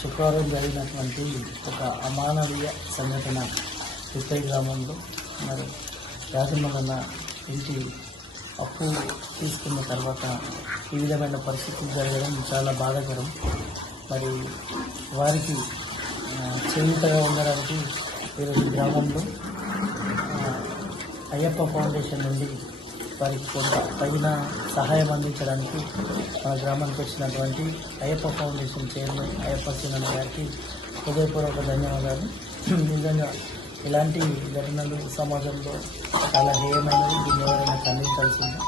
శుక్రవారం జరిగినటువంటి ఒక అమానవీయ సంఘటన తిప్పై గ్రామంలో మరి రాజమల్లన్న ఇంటి అప్పు తీసుకున్న తర్వాత ఈ విధమైన పరిస్థితులు జరగడం చాలా బాధాకరం. మరి వారికి చేయూతగా ఉండడానికి ఈరోజు గ్రామంలో అయ్యప్ప ఫౌండేషన్ నుండి వారికి కొంత తగిన సహాయం అందించడానికి మన గ్రామానికి వచ్చినటువంటి అయ్యప్ప ఫౌండేషన్ చైర్మన్ అయ్యప్ప సీనన్న గారికి హృదయపూర్వక ధన్యవాదాలు. నిజంగా ఇలాంటి ఘటనలు సమాజంలో చాలా హేయమైనవి, దీన్ని ఎవరైనా ఖండించాల్సింది.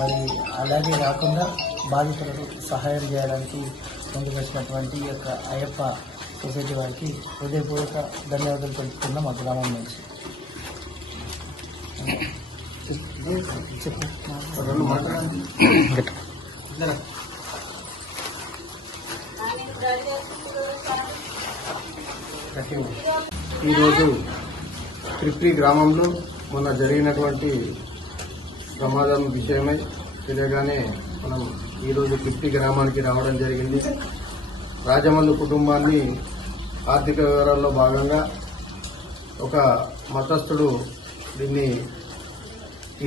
మరి అలాగే కాకుండా బాధితులకు సహాయం చేయడానికి ముందుకు వచ్చినటువంటి ఈ యొక్క అయ్యప్ప సొసైటీ వారికి హృదయపూర్వక ధన్యవాదాలు తెలుపుతున్నాం మా గ్రామం నుంచి. ఈరోజు త్రిప్రి గ్రామంలో మొన్న జరిగినటువంటి ప్రమాదం విషయమై తెలియగానే మనం ఈరోజు త్రిప్రి గ్రామానికి రావడం జరిగింది. రాజమల్లు కుటుంబాన్ని ఆర్థిక వివరాల్లో భాగంగా ఒక మతస్థుడు దీన్ని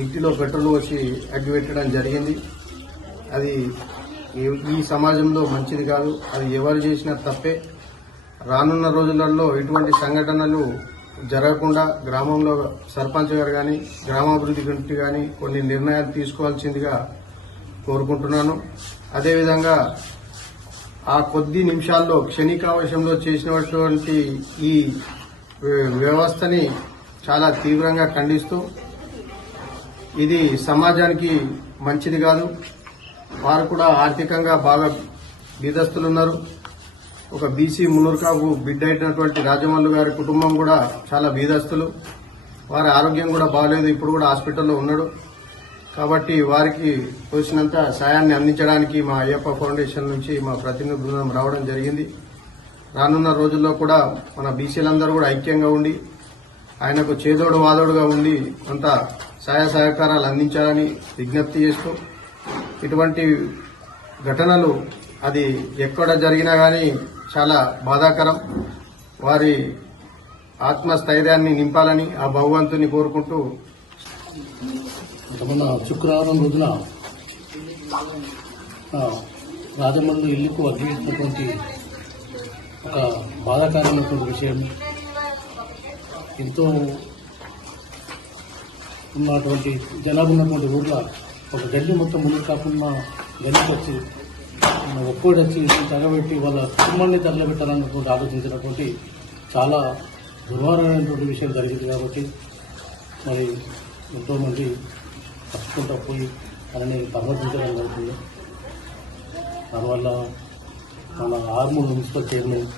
ఇంటిలో పెట్రోల్ పోసి అగ్గిపెట్టడం జరిగింది. అది ఈ సమాజంలో మంచిది కాదు. అది ఎవరు చేసినా తప్పే. రానున్న రోజులలో ఇటువంటి సంఘటనలు జరగకుండా గ్రామంలో సర్పంచ్ గారు కానీ గ్రామాభివృద్ధి కమిటీ కానీ కొన్ని నిర్ణయాలు తీసుకోవాల్సిందిగా కోరుకుంటున్నాను. అదేవిధంగా ఆ కొద్ది నిమిషాల్లో క్షణికావేశంలో చేసినటువంటి ఈ వ్యవస్థని చాలా తీవ్రంగా ఖండిస్తూ ఇది సమాజానికి మంచిది కాదు. వారు కూడా ఆర్థికంగా బాగా బీదస్తులున్నారు. ఒక బీసీ మునూర్కాకు బిడ్డ అయినటువంటి రాజమల్లు గారి కుటుంబం కూడా చాలా బీదస్తులు. వారి ఆరోగ్యం కూడా బాగలేదు, ఇప్పుడు కూడా హాస్పిటల్లో ఉన్నాడు. కాబట్టి వారికి తోచినంత సాయాన్ని అందించడానికి మా అయ్యప్ప ఫౌండేషన్ నుంచి మా ప్రతినిధి బృందం రావడం జరిగింది. రానున్న రోజుల్లో కూడా మన బీసీలందరూ కూడా ఐక్యంగా ఉండి ఆయనకు చేదోడు వాదోడుగా ఉండి కొంత సహాయ సహకారాలు అందించాలని విజ్ఞప్తి చేస్తూ, ఇటువంటి ఘటనలు అది ఎక్కడ జరిగినా కానీ చాలా బాధాకరం. వారి ఆత్మస్థైర్యాన్ని నింపాలని ఆ భగవంతుని కోరుకుంటూ, మొన్న శుక్రవారం రోజున రాజమల్లు ఇల్లుకు అగ్గిపెట్టినటువంటి ఒక బాధాకరమైనటువంటి విషయం. ఎంతో ఉన్నటువంటి జనాభా ఉన్నటువంటి ఊర్లో ఒక గల్లి మొత్తం ముందు కాకుండా గల్లికి వచ్చి ఒక్కోటి వచ్చి తగబెట్టి వాళ్ళ కుటుంబాన్ని తగలబెట్టాలన్నటువంటి ఆలోచించినటువంటి చాలా దుర్మార్గమైనటువంటి విషయం జరిగింది. కాబట్టి మరి ఎంతోమంది తప్పుకుంటూ పోయి దానిని పరివర్తించడం జరుగుతుంది. దానివల్ల మన Armoor municipal chairman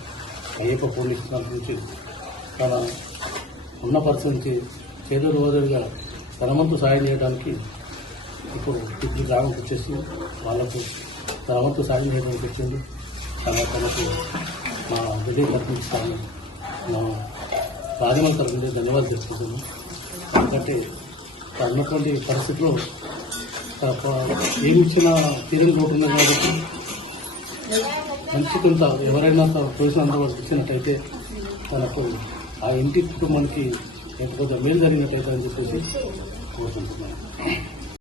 Ayyappa police నుంచి తన ఉన్న పరిస్థితి నుంచి చేదోడు వాదోడుగా తనవంతు సాయం చేయడానికి ఇప్పుడు తిప్పి గ్రామంకి వచ్చేసి వాళ్లకు తనవంతు సాయం చేయడానికి వచ్చింది. తనకు మా విజయ్ తరఫున మా రాజమల్లి తరఫు నుంచి ధన్యవాదాలు తెలుపుతున్నాను. ఎందుకంటే అన్నటువంటి పరిస్థితిలో ఏమి ఇచ్చినా తీరని కోరుతున్నారు కాబట్టి మంచి కొంత ఎవరైనా పోలీసులు వరకు ఇచ్చినట్టయితే తనకు ఆ ఇంటి కుటుంబానికి కొంచెం మేలు జరిగినట్టయితే అని చెప్పేసి కోరుకుంటున్నాను.